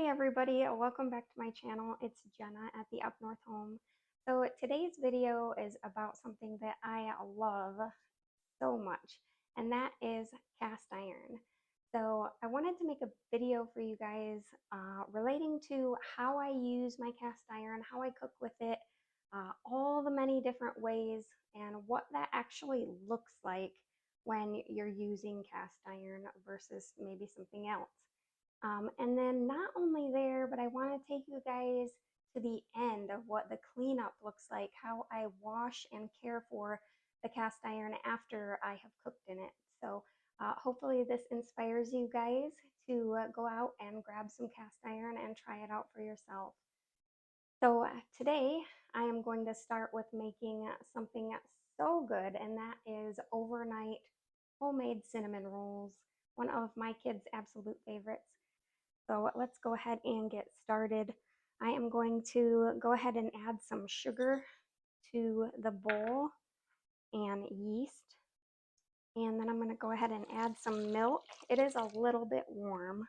Hey everybody, welcome back to my channel. It's Jenna at the Up North Home. So today's video is about something that I love so much, and that is cast iron. So I wanted to make a video for you guys relating to how I use my cast iron, how I cook with it, all the many different ways, and what that actually looks like when you're using cast iron versus maybe something else. And then not only there, but I want to take you guys to the end of what the cleanup looks like, how I wash and care for the cast iron after I have cooked in it. So hopefully this inspires you guys to go out and grab some cast iron and try it out for yourself. So today I am going to start with making something so good, and that is overnight homemade cinnamon rolls, one of my kids' absolute favorites. So let's go ahead and get started. I am going to go ahead and add some sugar to the bowl and yeast. And then I'm going to go ahead and add some milk. It is a little bit warm.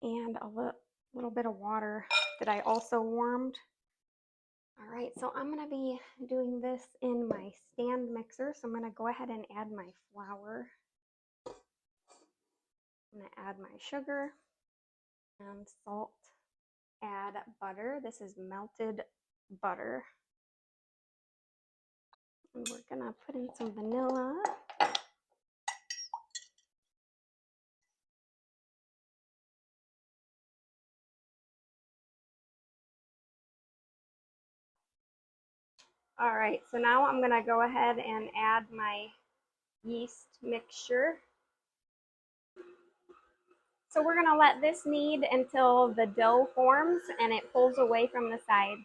And a little bit of water that I also warmed. All right, so I'm going to be doing this in my stand mixer. So I'm going to go ahead and add my flour. I'm going to add my sugar and salt. Add butter. This is melted butter. And we're going to put in some vanilla. All right, so now I'm going to go ahead and add my yeast mixture. So we're going to let this knead until the dough forms and it pulls away from the sides.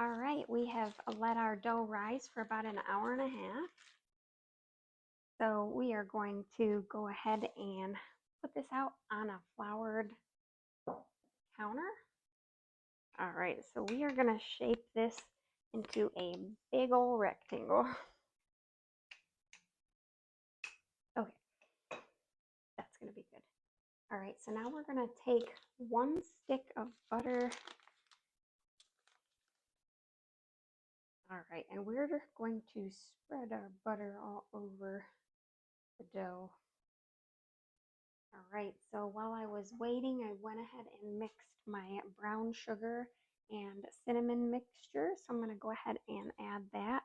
All right, we have let our dough rise for about an hour and a half. So we are going to go ahead and put this out on a floured counter. All right, so we are going to shape this into a big old rectangle. Okay, that's going to be good. All right, so now we're going to take one stick of butter. All right, and we're going to spread our butter all over the dough. All right, so while I was waiting, I went ahead and mixed my brown sugar and cinnamon mixture. So I'm going to go ahead and add that.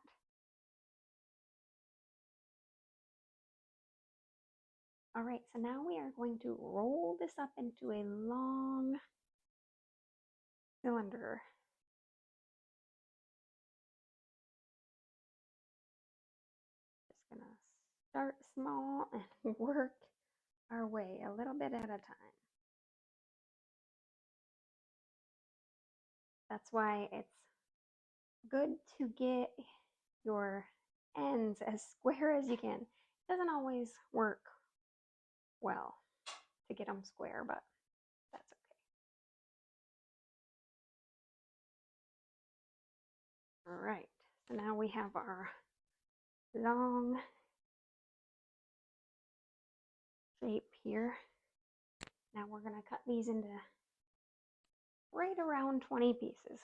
All right, so now we are going to roll this up into a long cylinder. Just going to start small and work our way a little bit at a time. That's why it's good to get your ends as square as you can. It doesn't always work well to get them square, but that's okay. All right, so now we have our long shape here. Now we're going to cut these into right around 20 pieces.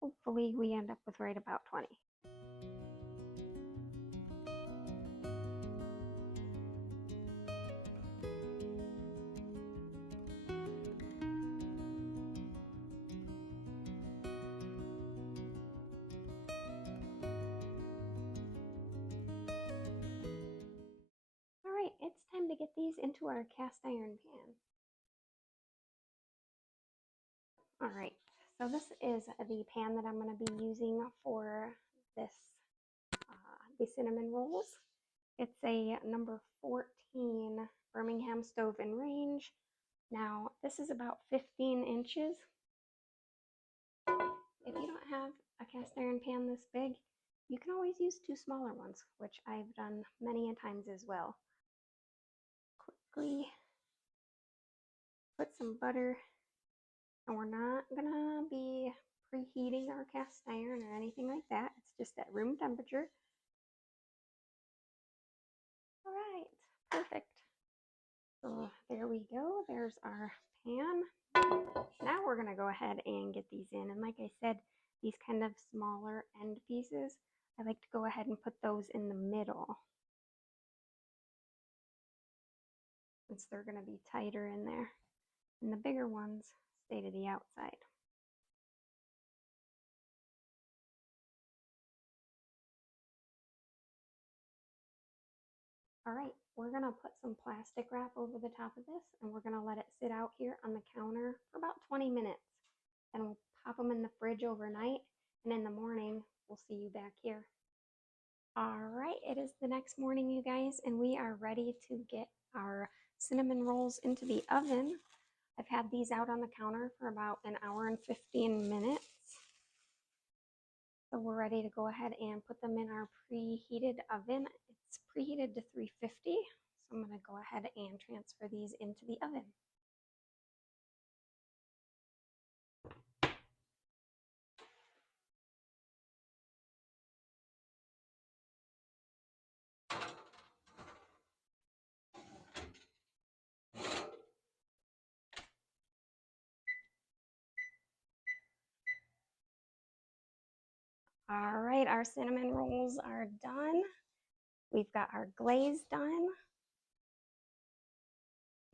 Hopefully we end up with right about 20. All right, it's time to get these into our cast iron pan. All right, so this is the pan that I'm going to be using for this the cinnamon rolls. It's a number 14 Birmingham stove and range. Now this is about 15 inches. If you don't have a cast iron pan this big, you can always use two smaller ones, which I've done many a times as well. Quickly put some butter And we're not gonna be preheating our cast iron or anything like that. It's just at room temperature. All right, perfect. So there we go. There's our pan. Now we're gonna go ahead and get these in. And like I said, these kind of smaller end pieces, I like to go ahead and put those in the middle, since they're gonna be tighter in there. And the bigger ones stay to the outside. All right, we're gonna put some plastic wrap over the top of this, and we're gonna let it sit out here on the counter for about 20 minutes. And we'll pop them in the fridge overnight, and in the morning, we'll see you back here. All right, it is the next morning, you guys, and we are ready to get our cinnamon rolls into the oven. I've had these out on the counter for about an hour and 15 minutes. So we're ready to go ahead and put them in our preheated oven. It's preheated to 350. So I'm going to go ahead and transfer these into the oven. All right, our cinnamon rolls are done. We've got our glaze done.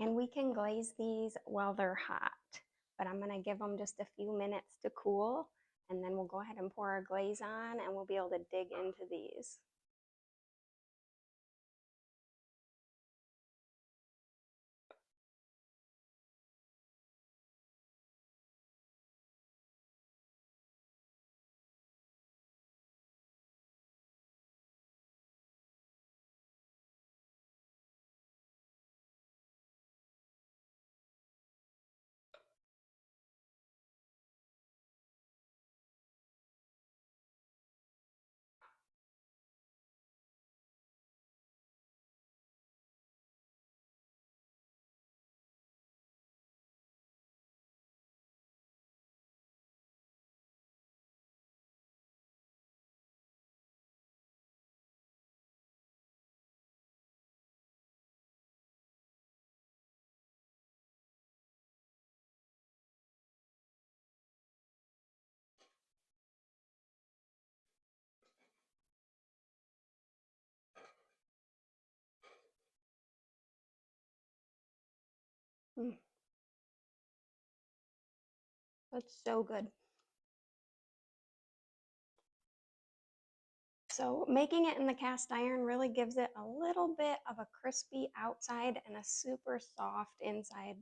And we can glaze these while they're hot, but I'm gonna give them just a few minutes to cool, and then we'll go ahead and pour our glaze on and we'll be able to dig into these. Mm, that's so good. So making it in the cast iron really gives it a little bit of a crispy outside and a super soft inside.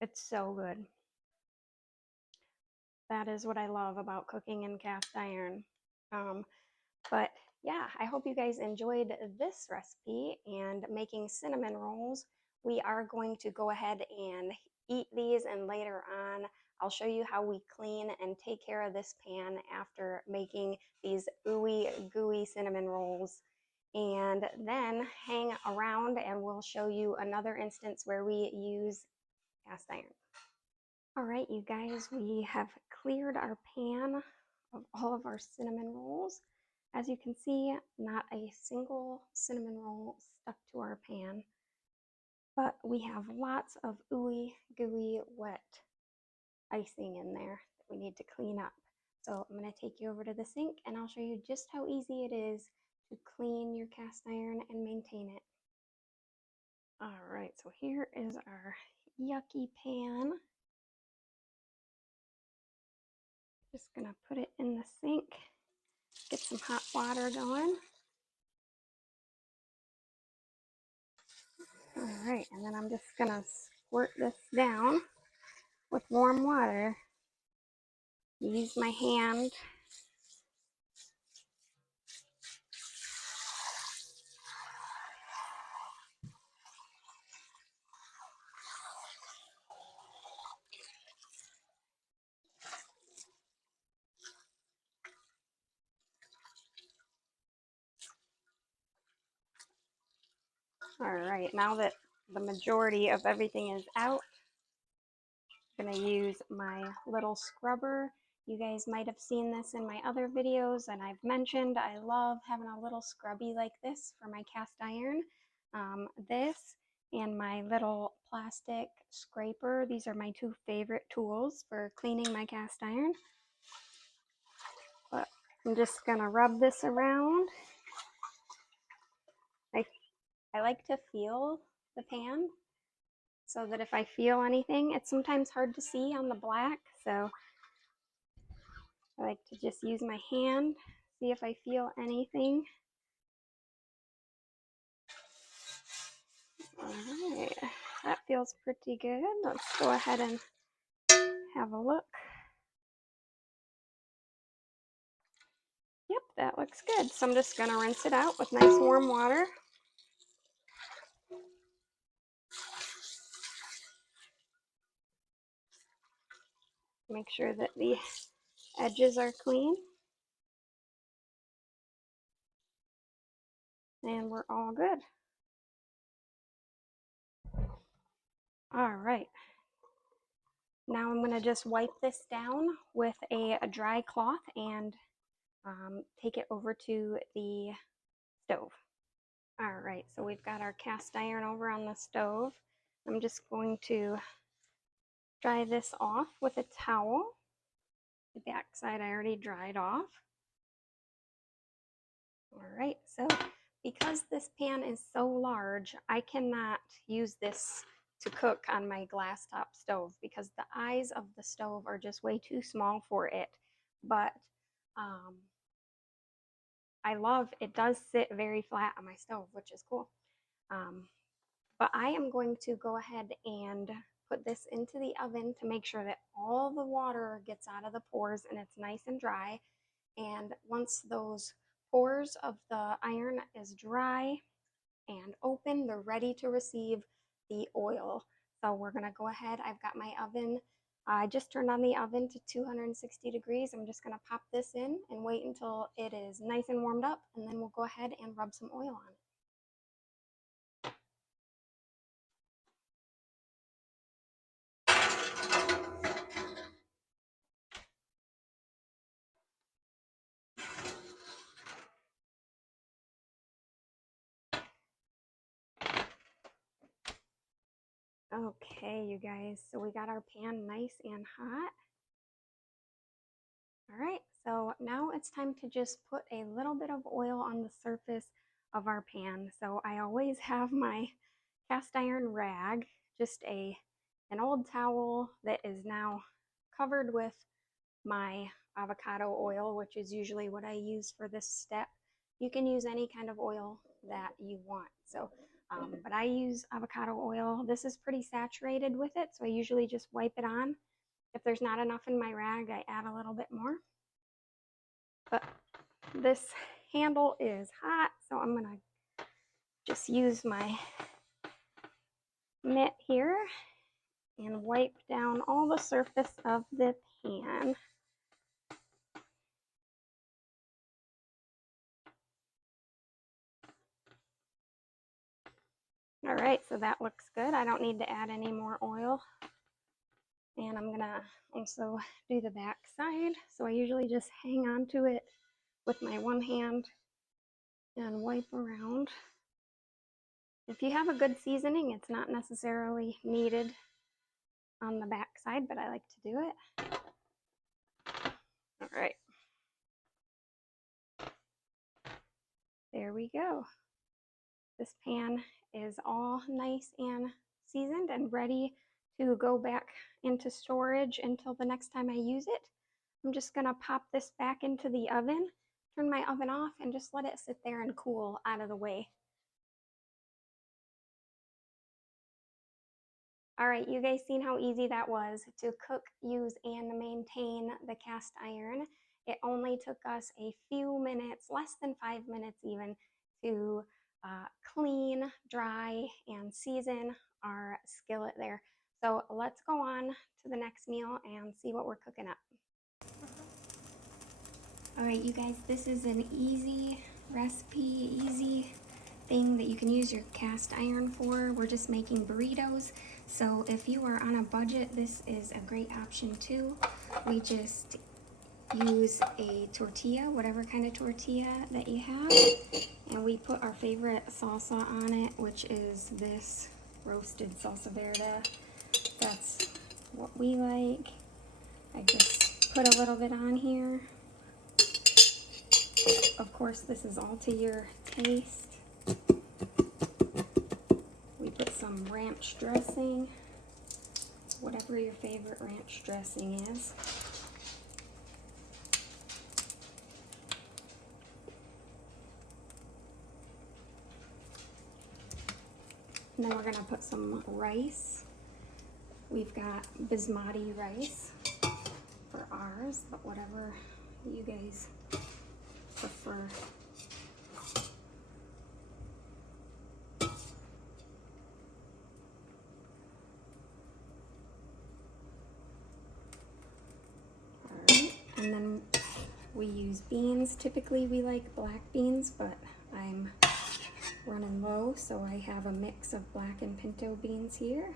It's so good. That is what I love about cooking in cast iron. But yeah, I hope you guys enjoyed this recipe and making cinnamon rolls. We are going to go ahead and eat these, and later on I'll show you how we clean and take care of this pan after making these ooey gooey cinnamon rolls. And then hang around and we'll show you another instance where we use cast iron. All right, you guys, we have cleared our pan of all of our cinnamon rolls. As you can see, not a single cinnamon roll stuck to our pan, but we have lots of ooey gooey wet icing in there that we need to clean up. So I'm going to take you over to the sink and I'll show you just how easy it is to clean your cast iron and maintain it. All right, so here is our yucky pan. Just gonna put it in the sink, get some hot water going. All right, and then I'm just gonna squirt this down with warm water. Use my hand. All right, now that the majority of everything is out, gonna use my little scrubber. You guys might have seen this in my other videos, and I've mentioned I love having a little scrubby like this for my cast iron. This and my little plastic scraper. These are my two favorite tools for cleaning my cast iron. But I'm just gonna rub this around. I like to feel the pan so that if I feel anything, it's sometimes hard to see on the black, so I like to just use my hand, see if I feel anything. All right, that feels pretty good. Let's go ahead and have a look. Yep, that looks good. So I'm just gonna rinse it out with nice warm water. Make sure that the edges are clean. And we're all good. All right. Now I'm going to just wipe this down with a dry cloth and take it over to the stove. All right, so we've got our cast iron over on the stove. I'm just going to dry this off with a towel. The back side I already dried off. All right, so because this pan is so large, I cannot use this to cook on my glass top stove because the eyes of the stove are just way too small for it. But I love, it does sit very flat on my stove, which is cool. But I am going to go ahead and put this into the oven to make sure that all the water gets out of the pores and it's nice and dry. And once those pores of the iron is dry and open, they're ready to receive the oil. So we're gonna go ahead, I've got my oven, I just turned on the oven to 260 degrees. I'm just gonna pop this in and wait until it is nice and warmed up, and then we'll go ahead and rub some oil on it. Okay, you guys, so we got our pan nice and hot. All right, so now it's time to just put a little bit of oil on the surface of our pan. So I always have my cast iron rag, just an old towel that is now covered with my avocado oil, which is usually what I use for this step. You can use any kind of oil that you want. So, but I use avocado oil. This is pretty saturated with it, so I usually just wipe it on. If there's not enough in my rag, I add a little bit more. But this handle is hot, so I'm gonna just use my mitt here and wipe down all the surface of the pan. All right, so that looks good. I don't need to add any more oil. And I'm gonna also do the back side. So I usually just hang on to it with my one hand and wipe around. If you have a good seasoning, it's not necessarily needed on the back side, but I like to do it. All right. There we go. This pan is all nice and seasoned and ready to go back into storage until the next time I use it. I'm just gonna pop this back into the oven, turn my oven off, and just let it sit there and cool out of the way. All right, you guys seen how easy that was to cook, use, and maintain the cast iron. It only took us a few minutes, less than 5 minutes even, to clean, dry, and season our skillet there. So let's go on to the next meal and see what we're cooking up. All right, you guys, this is an easy recipe, easy thing that you can use your cast iron for. We're just making burritos. So if you are on a budget, this is a great option too. We just use a tortilla, whatever kind of tortilla that you have, and we put our favorite salsa on it, which is this roasted salsa verde. That's what we like. I just put a little bit on here. Of course, this is all to your taste. We put some ranch dressing, whatever your favorite ranch dressing is. And then we're gonna put some rice. We've got basmati rice for ours, but whatever you guys prefer. Alright, and then we use beans. Typically we like black beans, but I'm running low, so I have a mix of black and pinto beans here.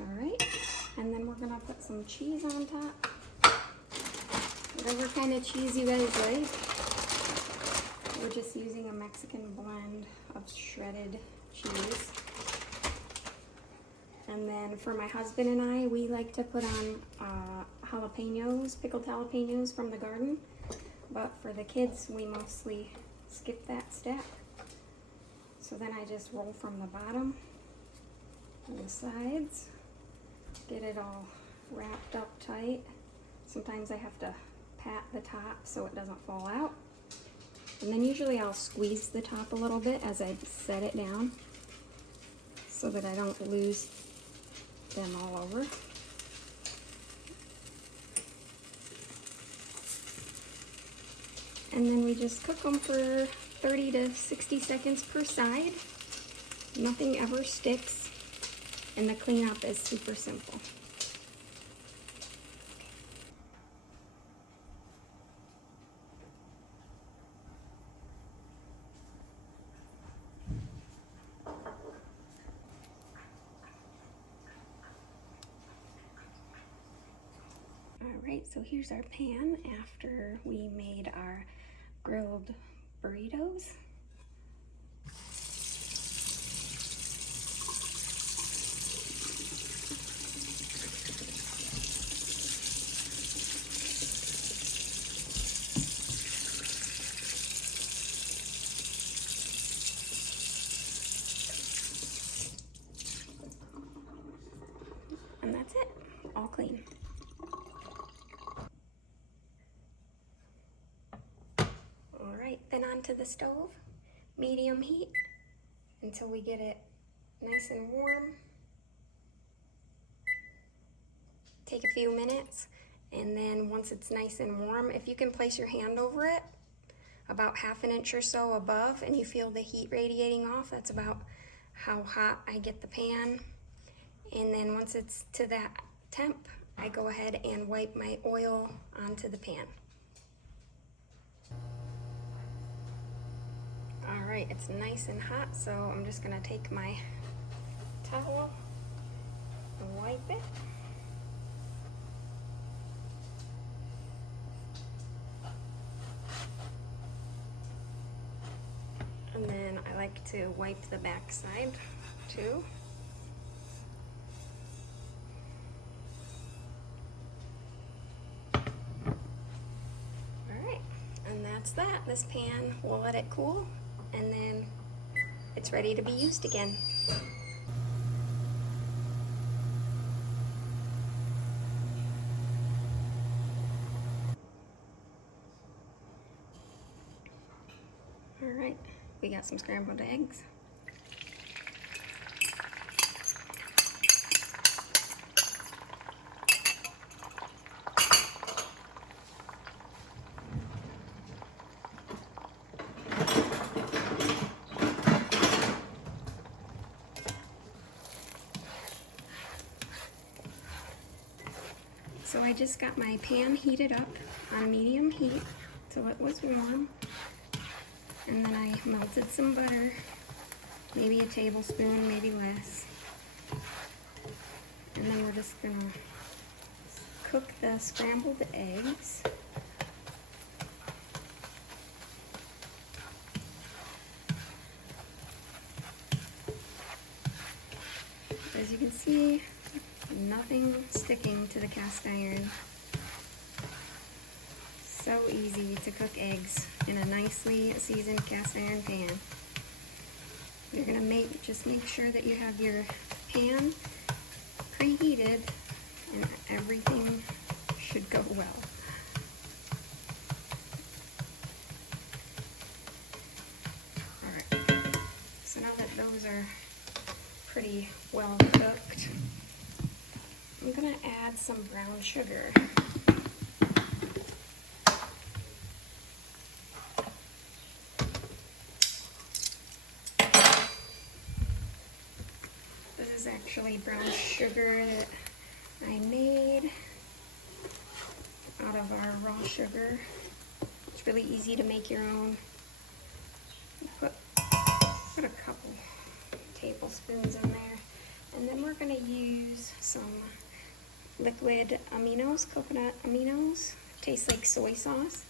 Alright, and then we're gonna put some cheese on top. Whatever kind of cheese you guys like. We're just using a Mexican blend of shredded cheese. And then for my husband and I, we like to put on jalapenos, pickled jalapenos from the garden. But for the kids, we mostly skip that step. So then I just roll from the bottom and the sides, get it all wrapped up tight. Sometimes I have to pat the top so it doesn't fall out. And then usually I'll squeeze the top a little bit as I set it down so that I don't lose them all over. And then we just cook them for 30 to 60 seconds per side. Nothing ever sticks, and the cleanup is super simple. Alright, so here's our pan after we made our grilled burritos. And that's it, all clean. Alright, then onto the stove, medium heat until we get it nice and warm. Take a few minutes, and then once it's nice and warm, if you can place your hand over it about ½ an inch or so above and you feel the heat radiating off, that's about how hot I get the pan. And then once it's to that temp, I go ahead and wipe my oil onto the pan. Alright, it's nice and hot, so I'm just going to take my towel and wipe it. And then I like to wipe the back side too. Alright, and that's that. This pan, we'll let it cool, and then it's ready to be used again. Alright, we got some scrambled eggs. So I just got my pan heated up on medium heat till it was warm. And then I melted some butter, maybe a tablespoon, maybe less. And then we're just gonna cook the scrambled eggs. As you can see, nothing sticking to the cast iron. So easy to cook eggs in a nicely seasoned cast iron pan. You're gonna just make sure that you have your pan preheated and everything should go well. Alright, so now that those are pretty well cooked, I'm gonna add some brown sugar. This is actually brown sugar that I made out of our raw sugar. It's really easy to make your own. Put a couple tablespoons in there. And then we're going to use some liquid aminos, coconut aminos. Tastes like soy sauce.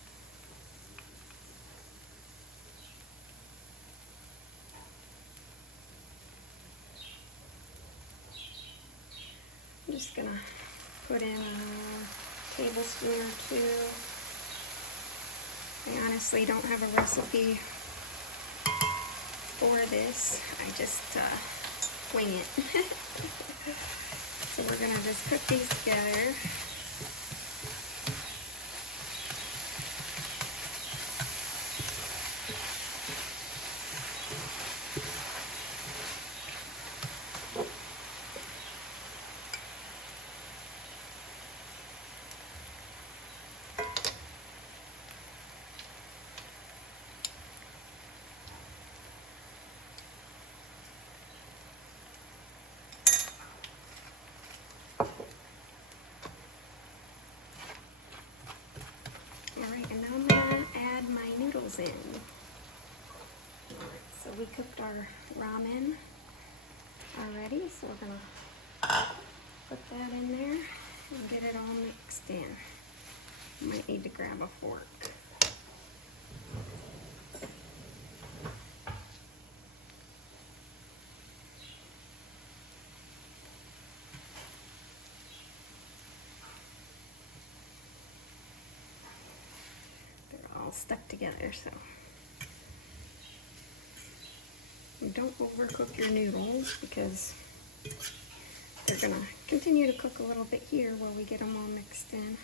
I'm just going to put in a tablespoon or two. I honestly don't have a recipe for this. I just wing it. So we're gonna just cook these together. In. So we cooked our ramen already, so we're gonna put that in there and get it all mixed in. Might need to grab a fork. Stuck together, so don't overcook your noodles because they're gonna continue to cook a little bit here while we get them all mixed in.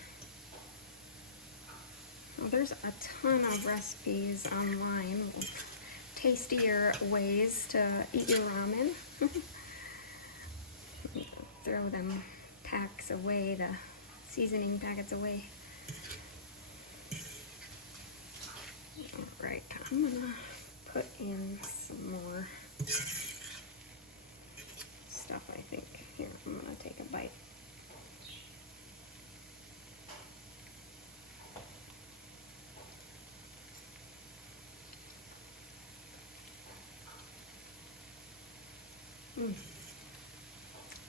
Well, there's a ton of recipes online with tastier ways to eat your ramen. Throw them packs away, the seasoning packets away. Alright, I'm gonna put in some more stuff, I think. Here, I'm gonna take a bite.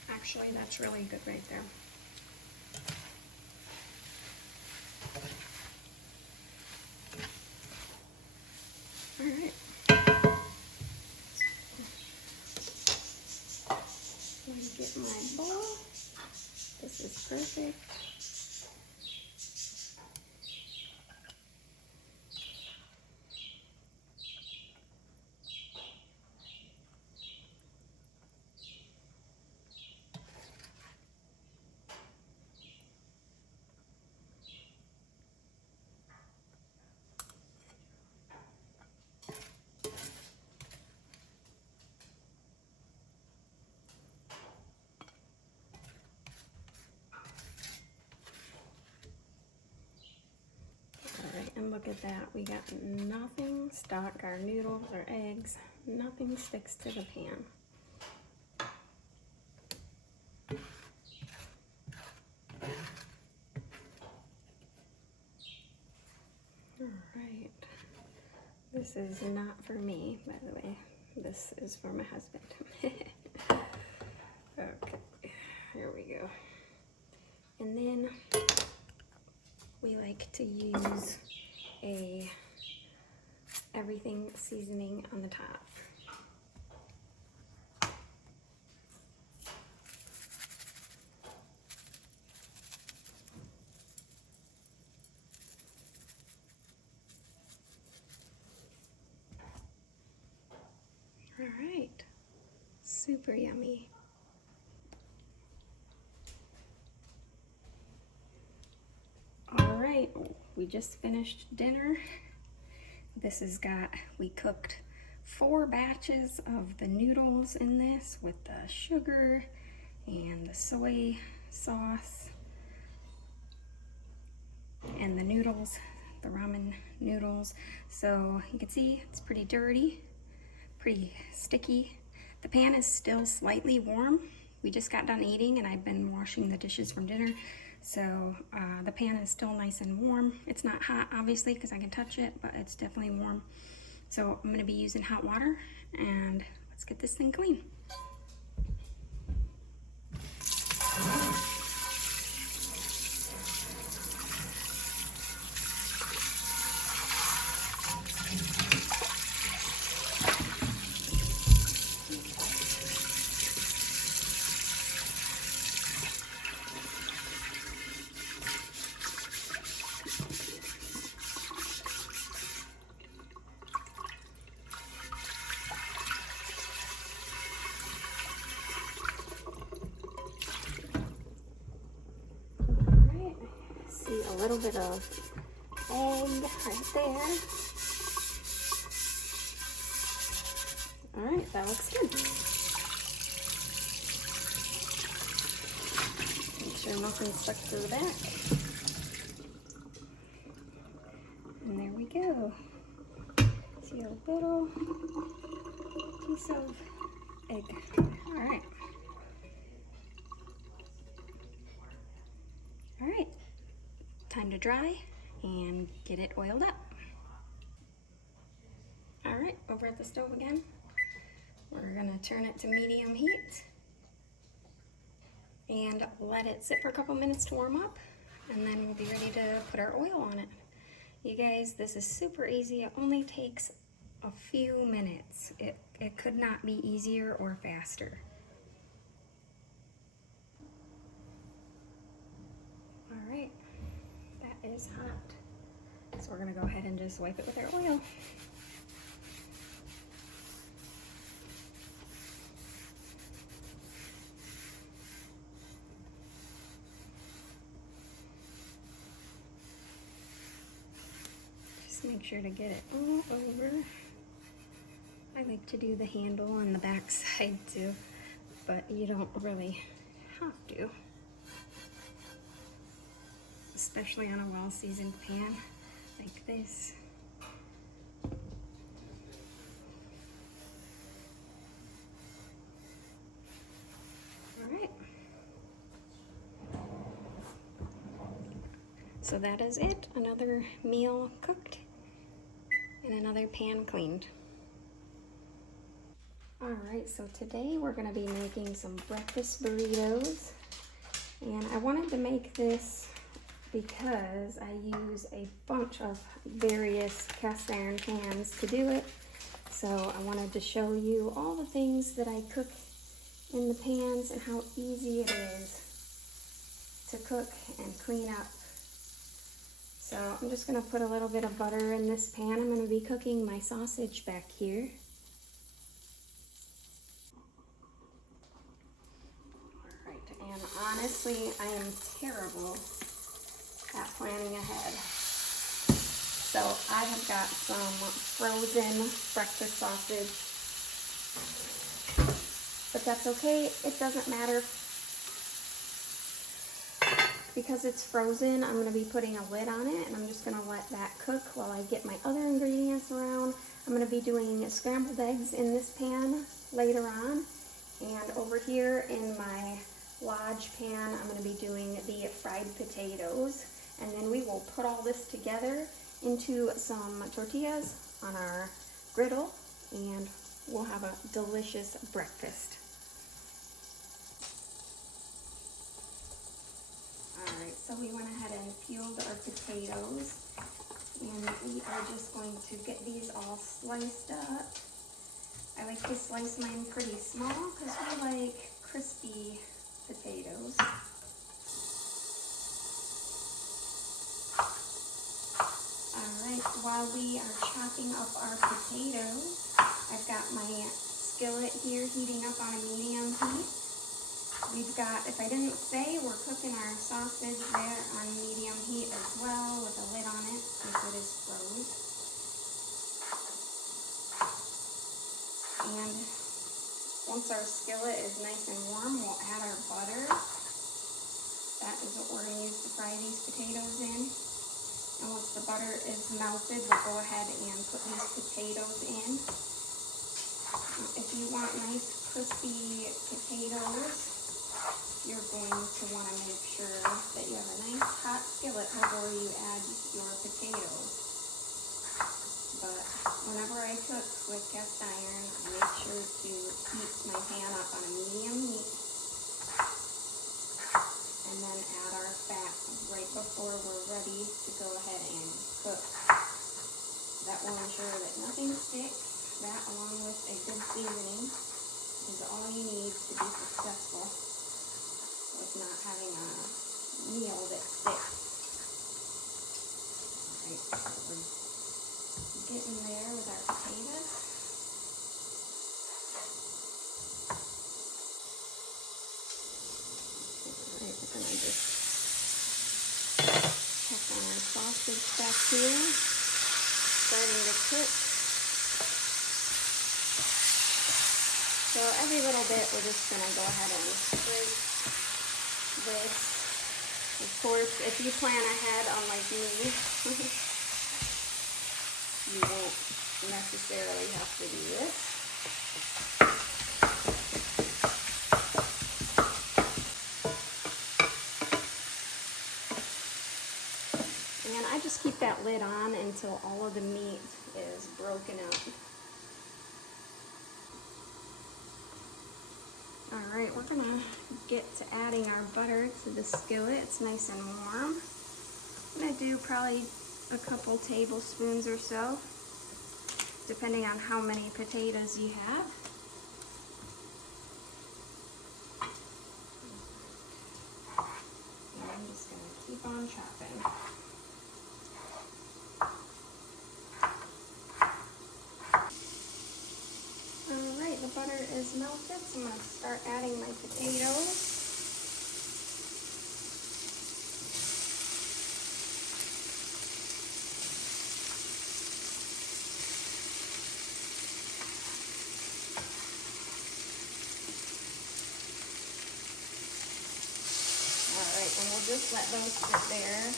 Actually, that's really good right there. Alright. Let me get my bowl. This is perfect. And look at that, we got nothing stuck, our noodles, our eggs, nothing sticks to the pan. Alright, this This is not for me, by the way. This is for my husband. Okay, here we go. And then we like to use a everything seasoning on the top. All right, super yummy. All right, we just finished dinner. We cooked 4 batches of the noodles in this with the sugar and the soy sauce and the noodles, the ramen noodles. So you can see it's pretty dirty, pretty sticky. The pan is still slightly warm. We just got done eating and I've been washing the dishes from dinner. So the pan is still nice and warm. It's not hot, obviously, because I can touch it, but it's definitely warm. So I'm gonna be using hot water, and let's get this thing clean. See a little bit of egg right there. All right, that looks good. Make sure nothing's stuck to the back. And there we go. See a little piece of egg. All right. All right. Time to dry and get it oiled up. All right, over at the stove again. We're gonna turn it to medium heat and let it sit for a couple minutes to warm up, and then we'll be ready to put our oil on it. You guys, this is super easy. It only takes a few minutes. It could not be easier or faster. All right. Is hot. So we're gonna go ahead and just wipe it with our oil. Just make sure to get it all over. I like to do the handle on the back side too, but you don't really have to. Especially on a well-seasoned pan like this. All right. So that is it. Another meal cooked and another pan cleaned. All right, so today we're gonna be making some breakfast burritos. And I wanted to make this because I use a bunch of various cast iron pans to do it. So I wanted to show you all the things that I cook in the pans and how easy it is to cook and clean up. So I'm just gonna put a little bit of butter in this pan. I'm gonna be cooking my sausage back here. All right, and honestly, I am terrible at planning ahead. So I have got some frozen breakfast sausage, but that's okay. It doesn't matter because it's frozen. I'm going to be putting a lid on it, and I'm just going to let that cook while I get my other ingredients around. I'm going to be doing scrambled eggs in this pan later on, and over here in my Lodge pan, I'm going to be doing the fried potatoes. And then we will put all this together into some tortillas on our griddle, and we'll have a delicious breakfast. Alright, so we went ahead and peeled our potatoes, and we are just going to get these all sliced up. I like to slice mine pretty small because we like crispy potatoes. Alright, while we are chopping up our potatoes, I've got my skillet here heating up on a medium heat. We've got, if I didn't say, we're cooking our sausage there on medium heat as well with a lid on it since it is froze. And once our skillet is nice and warm, we'll add our butter. That is what we're going to use to fry these potatoes in. And once the butter is melted, we'll go ahead and put these potatoes in. If you want nice crispy potatoes, you're going to want to make sure that you have a nice hot skillet before you add your potatoes. But whenever I cook with cast iron, I make sure to heat my pan up on a medium heat and then add our fat right before we're ready to go ahead and cook. That will ensure that nothing sticks. That, along with a good seasoning, is all you need to be successful with not having a meal that sticks. Alright, so we're getting there with our potatoes. Alright, we're going to just check on our sausage back here. Starting to cook. So every little bit we're just going to go ahead and scrape this. Of course, if you plan ahead, unlike me, you won't necessarily have to do this. And I just keep that lid on until all of the meat is broken up. Alright, we're going to get to adding our butter to the skillet. It's nice and warm. I'm going to do probably a couple tablespoons or so, depending on how many potatoes you have. And I'm just going to keep on chopping. Alright, the butter is melted, so I'm going to start adding my potatoes. Alright, and we'll just let those sit there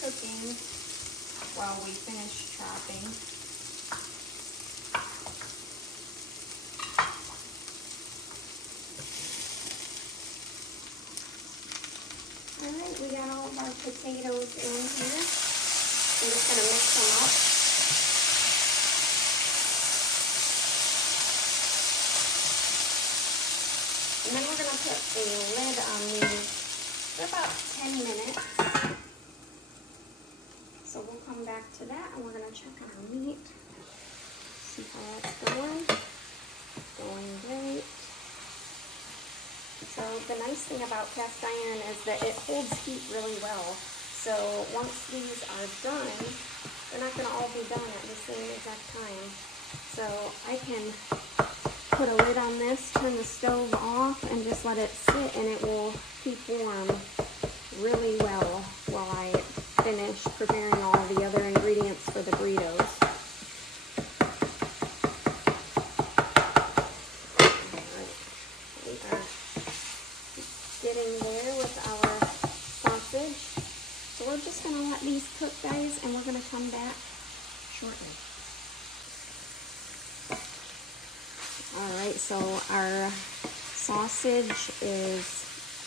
cooking while we finish chopping. Alright, we got all of our potatoes in here. I'm just going to mix them up. And then we're going to put a lid on these for about 10 minutes. So we'll come back to that and we're going to check on our meat. See how that's going. Going great. So the nice thing about cast iron is that it holds heat really well. So once these are done, they're not going to all be done at the same exact time. So I can put a lid on this, turn the stove off, and just let it sit, and it will keep warm really well while I finish preparing all the other ingredients for the burritos. Getting there with our sausage. So we're just going to let these cook, guys, and we're going to come back shortly. Alright, so our sausage is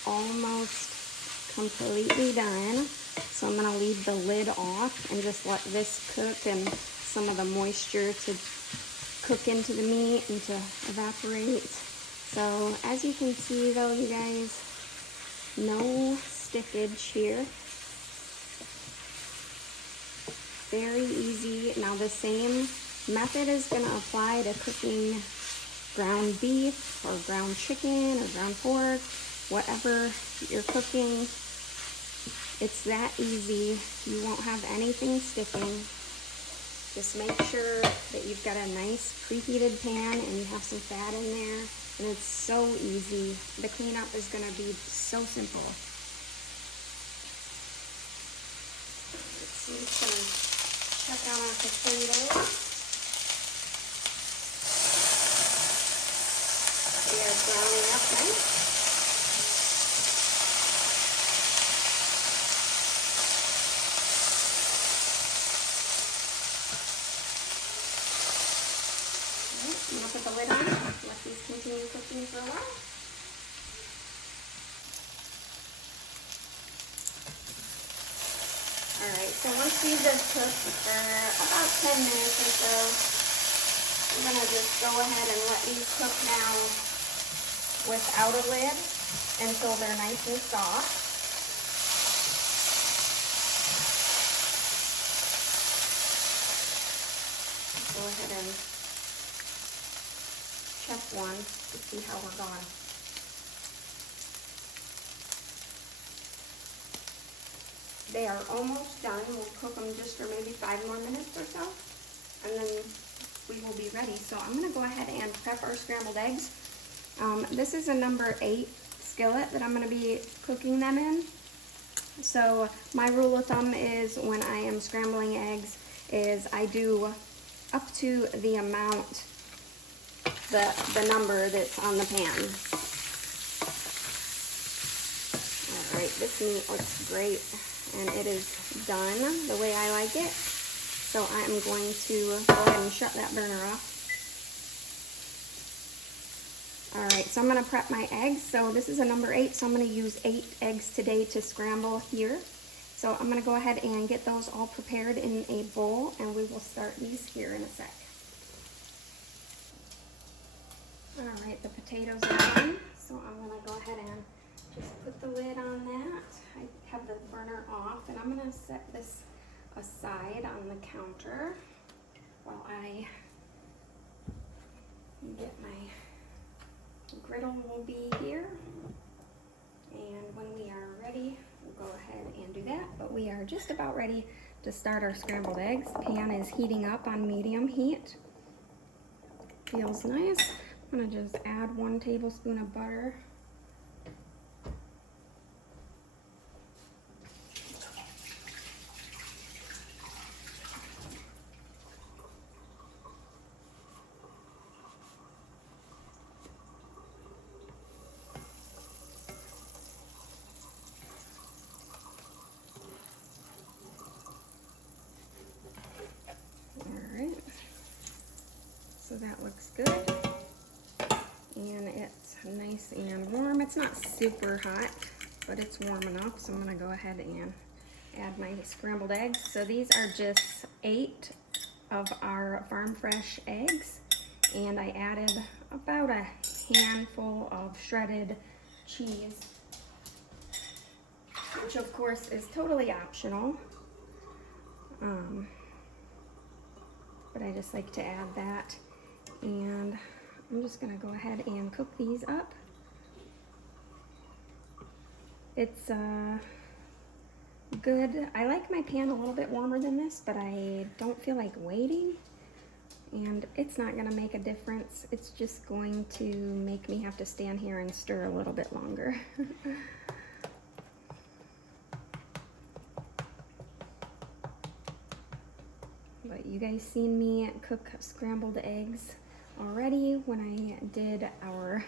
almost completely done. So I'm going to leave the lid off and just let this cook and some of the moisture to cook into the meat and to evaporate. So as you can see though, you guys, no stickage here. Very easy. Now the same method is going to apply to cooking ground beef or ground chicken or ground pork, whatever you're cooking. It's that easy. You won't have anything sticking. Just make sure that you've got a nice preheated pan and you have some fat in there. And it's so easy. The cleanup is going to be so simple. So I'm just going to check out our potatoes. They are browning up nice. I'm going to put the lid on, let these continue cooking for a while. Alright, so once these have cooked for about 10 minutes or so, I'm going to just go ahead and let these cook now without a lid until they're nice and soft. Go ahead and check one to see how we're going. They are almost done. We'll cook them just for maybe 5 more minutes or so, and then we will be ready. So I'm going to go ahead and prep our scrambled eggs. This is a number 8 skillet that I'm going to be cooking them in. So my rule of thumb is when I am scrambling eggs is I do up to the amount, the number that's on the pan. All right, this meat looks great. And it is done the way I like it. So I'm going to go ahead and shut that burner off. Alright, so I'm going to prep my eggs. So this is a number 8, so I'm going to use 8 eggs today to scramble here. So I'm going to go ahead and get those all prepared in a bowl, and we will start these here in a sec. Alright, the potatoes are done. So I'm going to go ahead and just put the lid on that. I have the burner off, and I'm going to set this aside on the counter while I get my griddle will be here. And when we are ready, we'll go ahead and do that. But we are just about ready to start our scrambled eggs. Pan is heating up on medium heat. Feels nice. I'm going to just add 1 tablespoon of butter. So that looks good, and it's nice and warm. It's not super hot, but it's warm enough, so I'm going to go ahead and add my scrambled eggs. So these are just 8 of our farm fresh eggs, and I added about a handful of shredded cheese, which of course is totally optional, but I just like to add that. And I'm just going to go ahead and cook these up. It's good. I like my pan a little bit warmer than this, but I don't feel like waiting. And it's not going to make a difference. It's just going to make me have to stand here and stir a little bit longer. But you guys seen me cook scrambled eggs already when I did our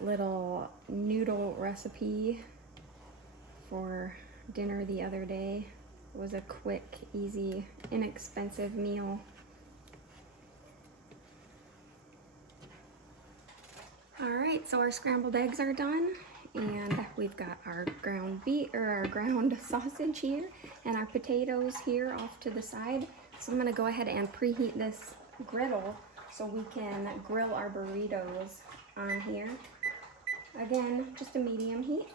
little noodle recipe for dinner the other day. It was a quick, easy, inexpensive meal. Alright, so our scrambled eggs are done, and we've got our ground beef or our ground sausage here, and our potatoes here off to the side. So I'm gonna go ahead and preheat this griddle so we can grill our burritos on here. Again, just a medium heat.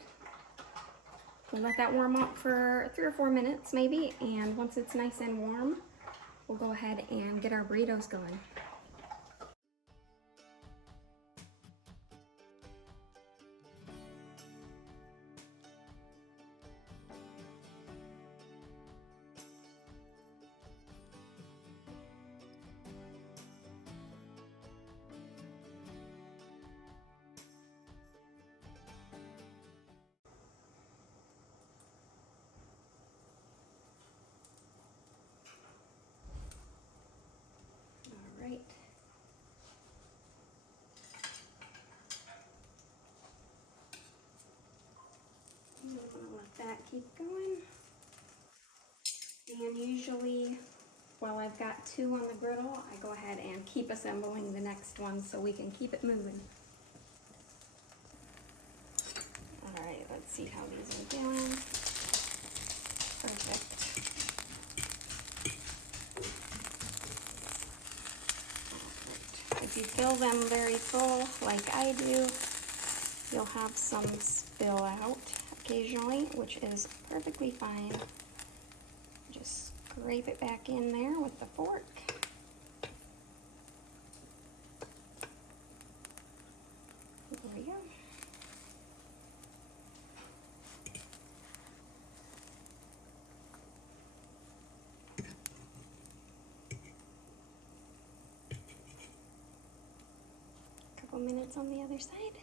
We'll let that warm up for 3 or 4 minutes maybe, and once it's nice and warm, we'll go ahead and get our burritos going. All right. I'm gonna let that keep going. And usually, while I've got 2 on the griddle, I go ahead and keep assembling the next one so we can keep it moving. All right, let's see how these are doing. Perfect. If you fill them very full, like I do, you'll have some spill out occasionally, which is perfectly fine. Just scrape it back in there with the fork. There we go. Couple minutes on the other side,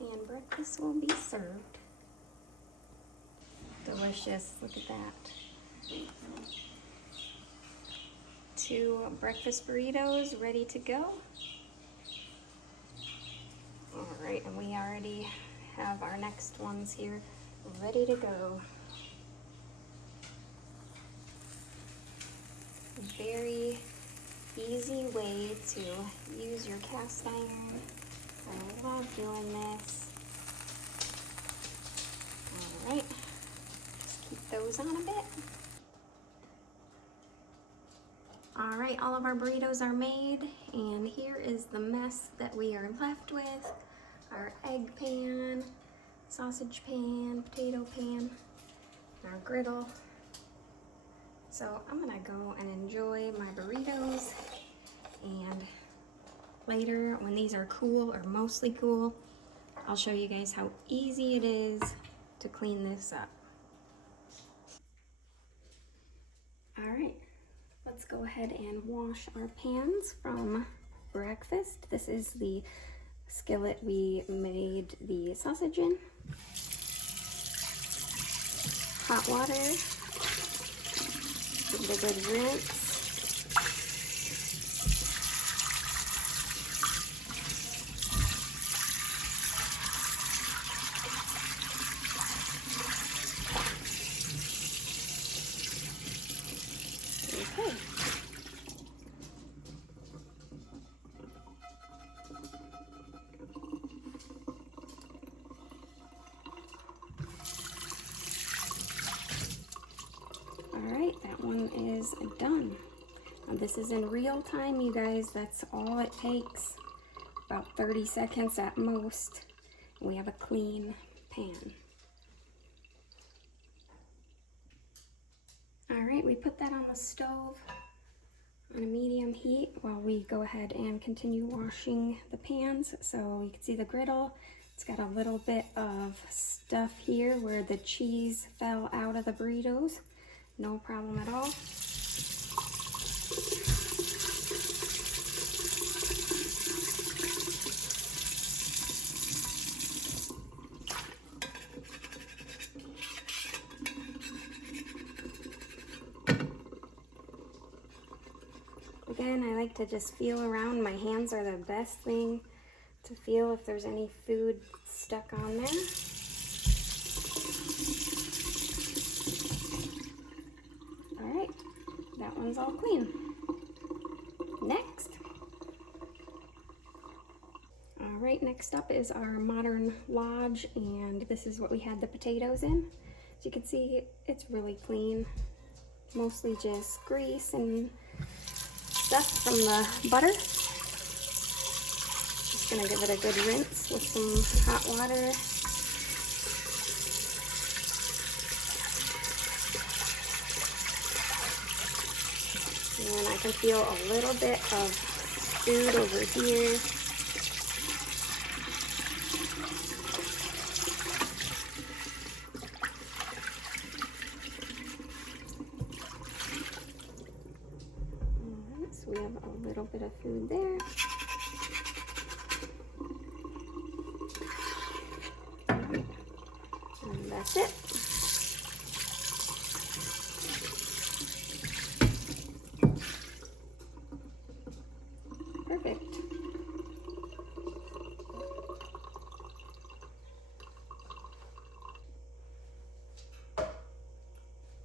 and breakfast will be served. Delicious, look at that. 2 breakfast burritos ready to go. All right, and we already have our next ones here ready to go. Very easy way to use your cast iron. I love doing this. All right, just keep those on a bit. All right, all of our burritos are made, and here is the mess that we are left with. Our egg pan, sausage pan, potato pan, our griddle. So I'm gonna go and enjoy my burritos, and later when these are cool or mostly cool, I'll show you guys how easy it is to clean this up. All right, let's go ahead and wash our pans from breakfast. This is the skillet we made the sausage in. Hot water, give it a good rinse. Okay. Alright, that one is done. Now this is in real time, you guys. That's all it takes. About 30 seconds at most. We have a clean pan. Alright, we put that on the stove on a medium heat while we go ahead and continue washing the pans. So you can see the griddle. It's got a little bit of stuff here where the cheese fell out of the burritos. No problem at all. Again, I like to just feel around. My hands are the best thing to feel if there's any food stuck on there. All right, that one's all clean. Next. All right, next up is our modern lodge, and this is what we had the potatoes in. As you can see, it's really clean. mostly just grease and stuff from the butter. Just gonna give it a good rinse with some hot water. And I can feel a little bit of food over here. Alright, so we have a little bit of food there. And that's it. Perfect.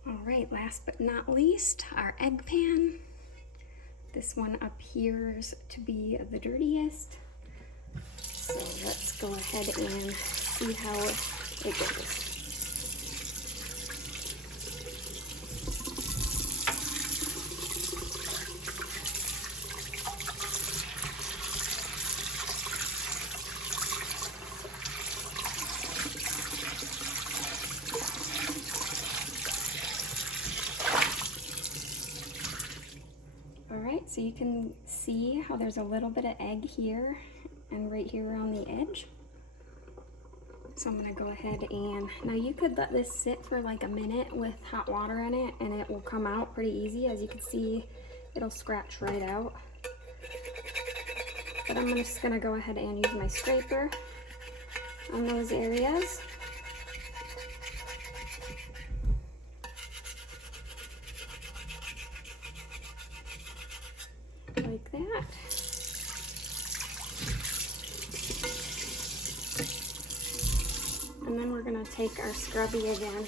Alright, last but not least, our egg pan. This one appears to be the dirtiest. So let's go ahead and see how it goes. Alright, so you can see how there's a little bit of egg here and right here around the edge. So I'm going to go ahead and, now you could let this sit for like a minute with hot water in it and it will come out pretty easy. As you can see, it'll scratch right out. But I'm just going to go ahead and use my scraper on those areas. Like that. And then we're going to take our scrubby again.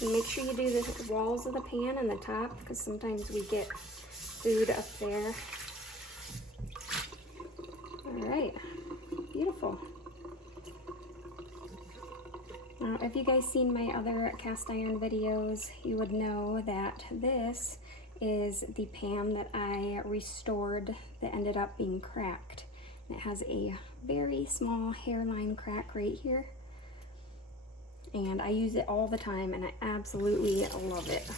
And make sure you do the walls of the pan and the top, because sometimes we get food up there. Alright, beautiful. Now, if you guys seen my other cast iron videos, you would know that this is the pan that I restored that ended up being cracked. It has a very small hairline crack right here. And I use it all the time and I absolutely love it.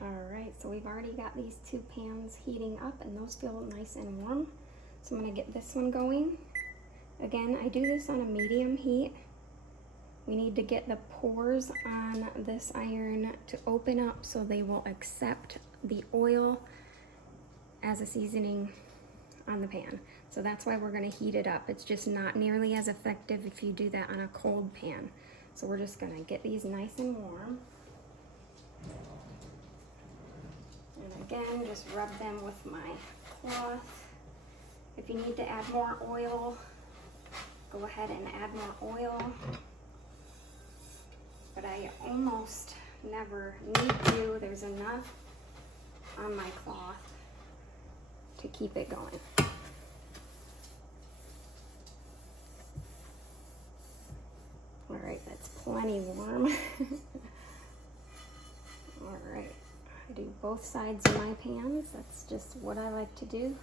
Alright, so we've already got these two pans heating up and those feel nice and warm. So I'm going to get this one going. Again, I do this on a medium heat. We need to get the pores on this iron to open up so they will accept the oil as a seasoning on the pan. So that's why we're going to heat it up. It's just not nearly as effective if you do that on a cold pan. So we're just going to get these nice and warm. And again, just rub them with my cloth. If you need to add more oil, go ahead and add more oil. But I almost never need to. There's enough on my cloth to keep it going. Alright, that's plenty warm. Alright, I do both sides of my pans. That's just what I like to do.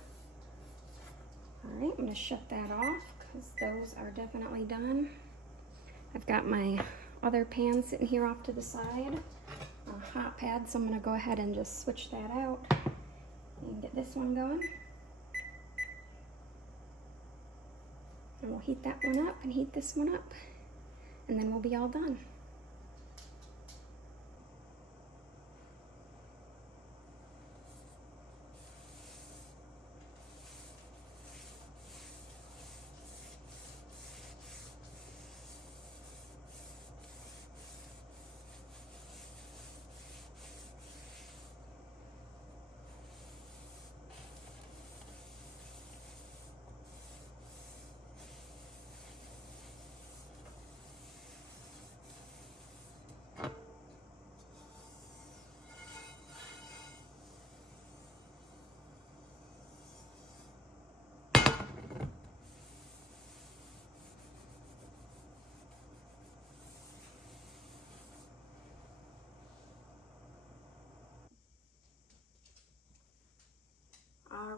Alright, I'm going to shut that off because those are definitely done. I've got my other pan sitting here off to the side, a hot pad, so I'm going to go ahead and just switch that out and get this one going. And we'll heat that one up and heat this one up, and then we'll be all done.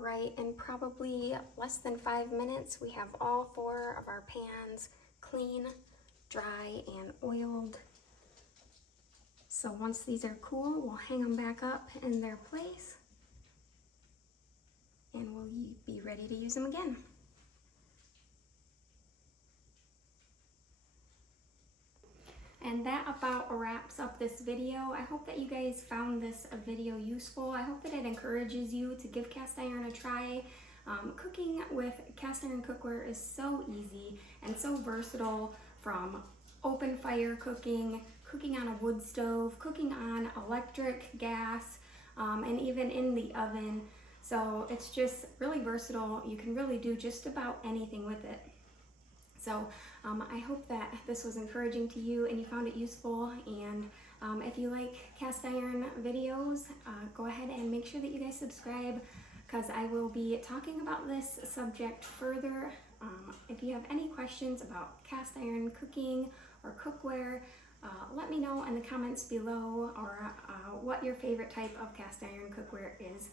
right. In probably less than 5 minutes, we have all 4 of our pans clean, dry, and oiled. So once these are cool, we'll hang them back up in their place and we'll be ready to use them again. And that about wraps up this video. I hope that you guys found this video useful. I hope that it encourages you to give cast iron a try. Cooking with cast iron cookware is so easy and so versatile, from open fire cooking, cooking on a wood stove, cooking on electric, gas, and even in the oven. So it's just really versatile. You can really do just about anything with it. So I hope that this was encouraging to you and you found it useful. And if you like cast iron videos, go ahead and make sure that you guys subscribe, because I will be talking about this subject further. If you have any questions about cast iron cooking or cookware, let me know in the comments below, or what your favorite type of cast iron cookware is.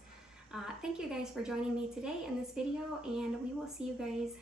Thank you guys for joining me today in this video, and we will see you guys